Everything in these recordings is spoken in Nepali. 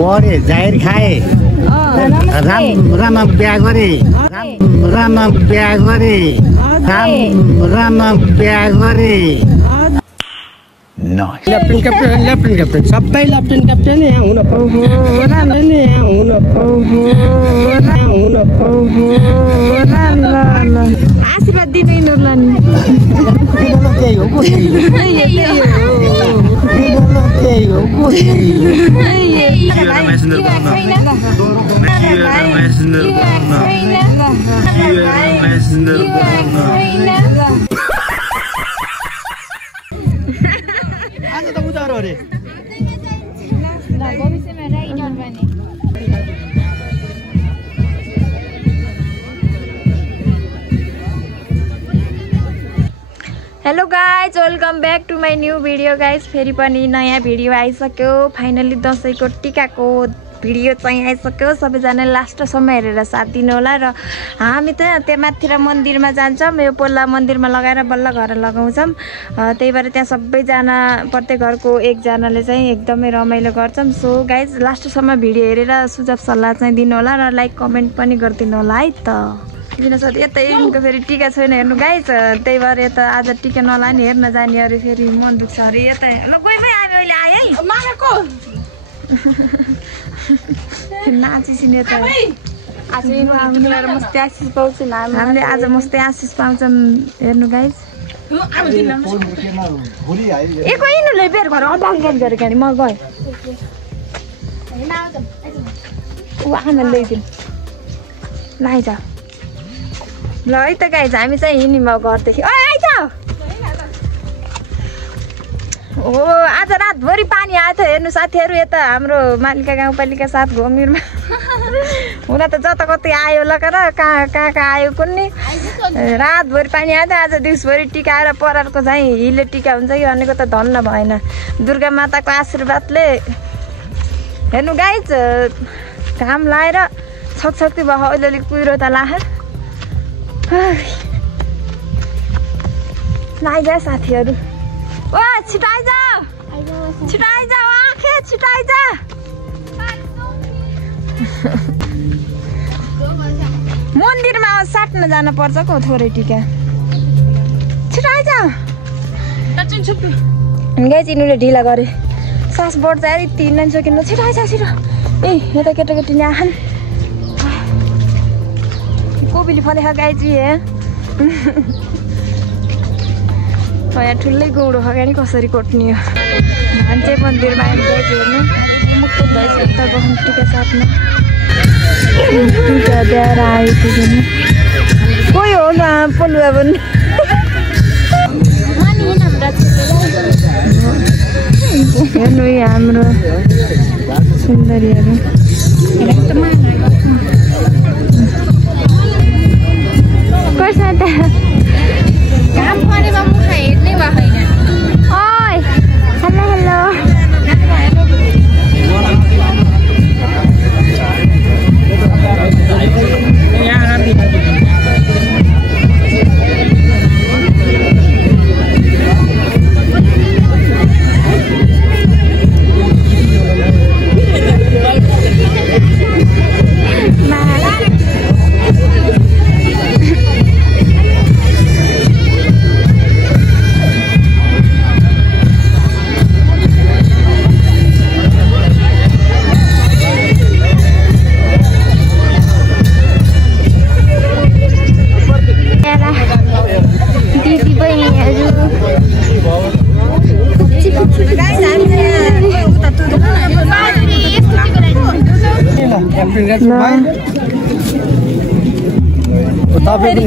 पढे जाहिर खाए राम बिहा गरे राम बिहा गरे राम बिहा गरे लेफ्टिनेन्ट क्याप्टेन सबै लेफ्टिनेन्ट क्याप्टेन यहाँ हुन पाउँछु आशीर्वाद दिनु नर्लानी hello guys welcome back to my new video guys फेरि पनि नयाँ भिडियो आइसक्यो फाइनली दसैँको टिकाको भिडियो चाहिँ आइसक्यो सबैजनाले लास्टसम्म हेरेर साथ दिनु होला र हामी त त्यहाँ माथितिर मन्दिरमा जान्छौँ यो पल्ला मन्दिरमा लगाएर बल्ल घर लगाउँछौँ त्यही भएर त्यहाँ सबैजना प्रत्येक घरको एकजनाले चाहिँ एकदमै रमाइलो गर्छौँ सो गाइज लास्टसम्म भिडियो हेरेर सुझाव सल्लाह चाहिँ दिनु होला र लाइक कमेन्ट पनि गरिदिनु होला है त किन सर यता यिनको फेरि टिका छैन हेर्नु गाइज त्यही भएर यता आज टिका नलाने हेर्न जाने अरे फेरि मन दुख्छ अरे यता ल गइ भाइ हामी अहिले आए है मामाको नाचिसिन यता आज यिनीहरू हामीलाई मस्तै आशिष पाउँछन् हामीले आज मस्तै आशिष पाउँछन् हेर्नु गाइज ए कोही यिनीहरूले बेर घर अबाङ्गन गरेको नि म गएँ ऊ आमा ल्याइदिनु ल आइज ल है त गाइज हामी चाहिँ हिँड्यौँ घरदेखि आइज हो आज रातभरि पानी आएको थियो हेर्नु साथीहरू यता हाम्रो मालिका गाउँपालिका 7 घोमिरमा हुन त जताकतै आयो ल र कहाँ आयो कुन्नी रातभरि पानी आएको थियो आज दिउँसभरि टिकाएर परारको चाहिँ हिले टिका हुन्छ कि भनेको त धन्न भएन दुर्गा माताको आशीर्वादले हेर्नु गाइज घाम लाएर छकछक्ती भयो अलिअलि कुहिरो त लाएर आइज साथीहरू ओ छिटाइज आखे छिटाइज मन्दिरमा साट्न जान पर्छ को थोरै टिका छिटाइज गाइज यिनीहरूले ढिला गरे सास बढ्छ अरे तिन सकिन छिटाइज छिटो ए यता केटाकेटी नि आखान् कोपिली फले गाइज यहाँ ठुलै गौडो खगानी कसरी कोट्ने हो मान्छे मन्दिरमा आएर गाइज हेर्नु मुक्त भइसक्छ गहन टिका साथमा टिका दिएर आइपुग्नु कोही हो न पलुवा पनि हेर्नु हाम्रो सुन्दरीहरू कसमा त घाम परेमा मुख हेर्नै भयो होइन ओइ हेलो हेलो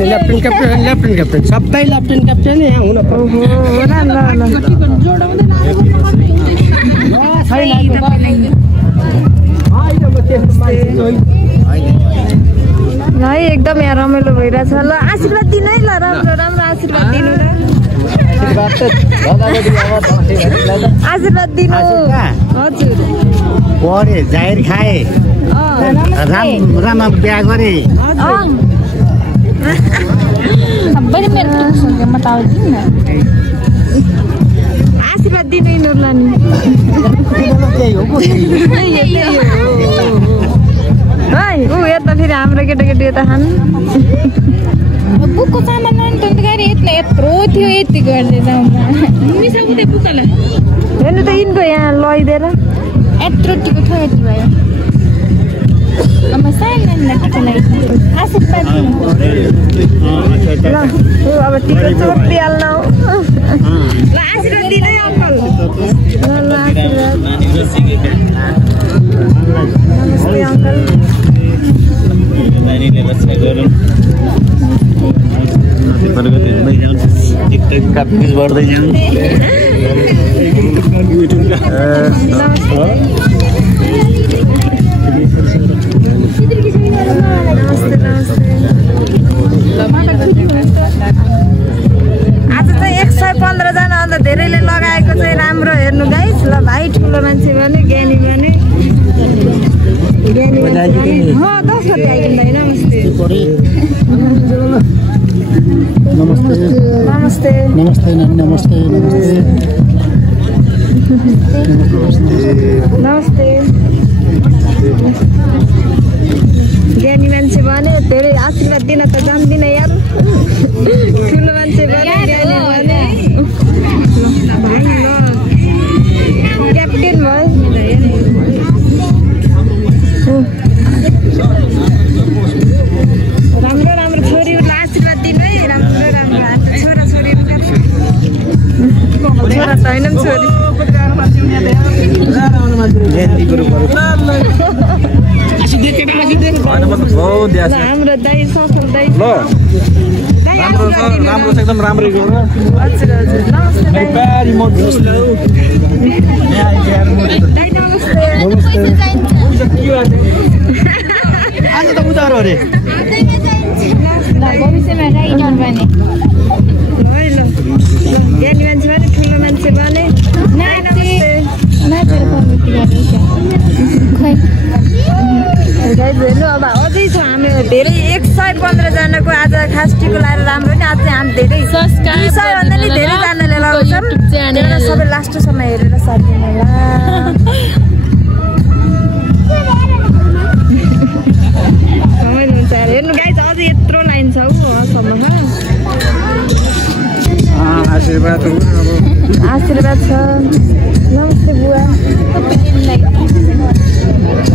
लेफ्टिनेन्ट क्याप्टेन सबै लेफ्टिनेन्ट क्याप्टेन यहाँ हुन पाउँछु ल एकदम यहाँ रमाइलो भइरहेछ ल आशीर्वाद दिनु है ल राम्रो राम्रो आशीर्वाद दिनु र आशीर्वाद दिनु हजुर पढे जाहिर खाए राम बिहा गरे सबैले मेरो सुन्दै म टाउदिन आशीर्वाद दिनु यिनीहरूलाई नि केटाकेटी यता खानु बुकको सामान लानु त गाडी यत्रो थियो यति गर्दै हेर्नु त यिनको यहाँ लैदिएर यत्रो टिको थियो यति भयो ल अब टिको चोटिहाल्न ल आशीर्वाद दिनु है अङ्कल ल आशीर्वाद नमस्ते अङ्कल बढ्दै जाउँ आज चाहिँ 115 जना अन्त धेरैले लगाएको चाहिँ राम्रो हेर्नु गाइस ल भाइ ठुलो मान्छे भने ज्ञानी भने हो 10 गते आइदिँदै नमस्ते नमस्ते नमस्ते नमस्ते नमस्ते ज्ञानी मान्छे भने धेरै आशीर्वाद दिन त जान्दिनँ यार ठुलो मान्छे भने ज्ञानी भने भाइ ल क्याप्टेन भयो राम्रो राम्रो छोरीहरूलाई आशीर्वाद दिनु है राम्रो राम्रो छोरा छोरीहरू छोरा छैन छोरी हाम्रो दाइ ससुर दाइ राम्रो छ एकदम राम्रै हजुर हजुर नमस्ते दाइ नमस्ते आज त उधारो अरे भविष्यमा राइटर बने है ल ज्ञानी मान्छे भने ठुलो मान्छे भने हेर्नु अब अझै छ हामी धेरै 115 जनाको आज खास टिको लाएर राम्रो नि आज चाहिँ हामी धेरै 200 भन्दा नि धेरै जनाले लगाउँछन् सबै लास्टसम्म हेरेर साथ दिनु होला रमाइलो हुन्छ हेर्नु गाइस अझै यत्रो लाइन छ हसम्ममा आशीर्वाद छ नमस्ते बुवा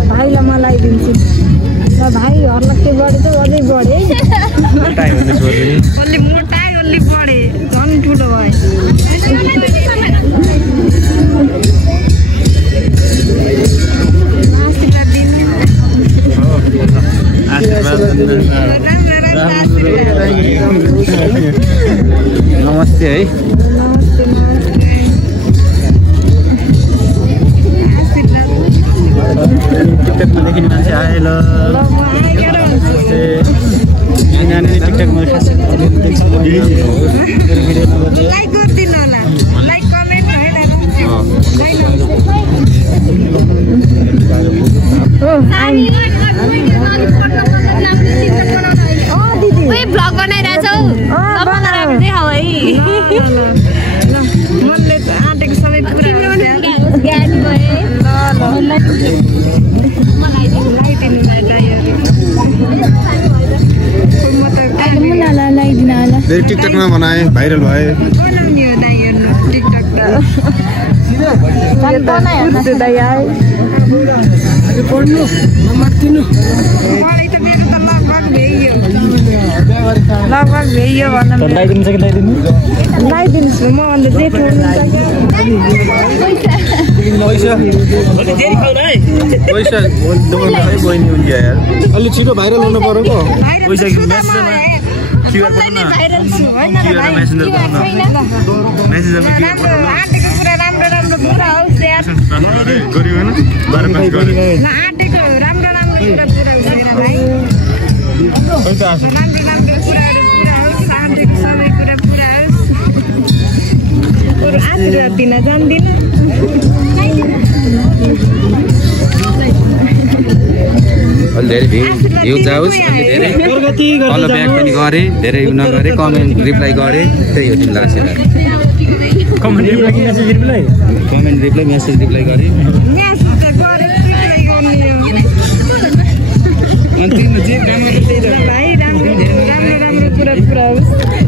भाइलाई म लगाइदिन्छु ल भाइहरूलाई के बढे त अझै बढे अलि मोटाइ अलि बढे झन् ठुलो भयो आशीर्वाद दिनु नमस्ते है टिकटकमा देखिने मान्छे आए ल टिकटकमा खास लाइक गरिदिनु होला लाइक कमेन्ट ओए भ्लग बनाइरहेछौ मनले आँटेको सबै कुरा धेरै टिकटकमा बनाए भाइरल भए बनाउने हो दाइहरू टिकटक लगभग भ्याइयो भन्न लगाइदिनुहोस् म अन्त जे अलि छिटो भाइरल हुनु पर्यो पो आँटेको कुरा राम्रो राम्रो कुरा होस् आँटेको राम्रो राम्रो कुरा पुरा हुँदैन भाइ राम्रो राम्रो कुराहरू पुरा होस् आँटेको सबै कुरा पुरा होस् आशीर्वाद दिन जान्दिनँ धेरै भ्यू जाओस् अनि धेरै फलो ब्याक पनि गरेँ धेरै उ नगरेँ कमेन्ट रिप्लाई गरेँ त्यही हो तिमीलाई आशीर्वाद कमेन्ट रिप्लाई मेसेज रिप्लाई गरेँ अनि तिम्रो जे काम गर्छ त्यही त भाइ राम्रो कुरा पुरा होस्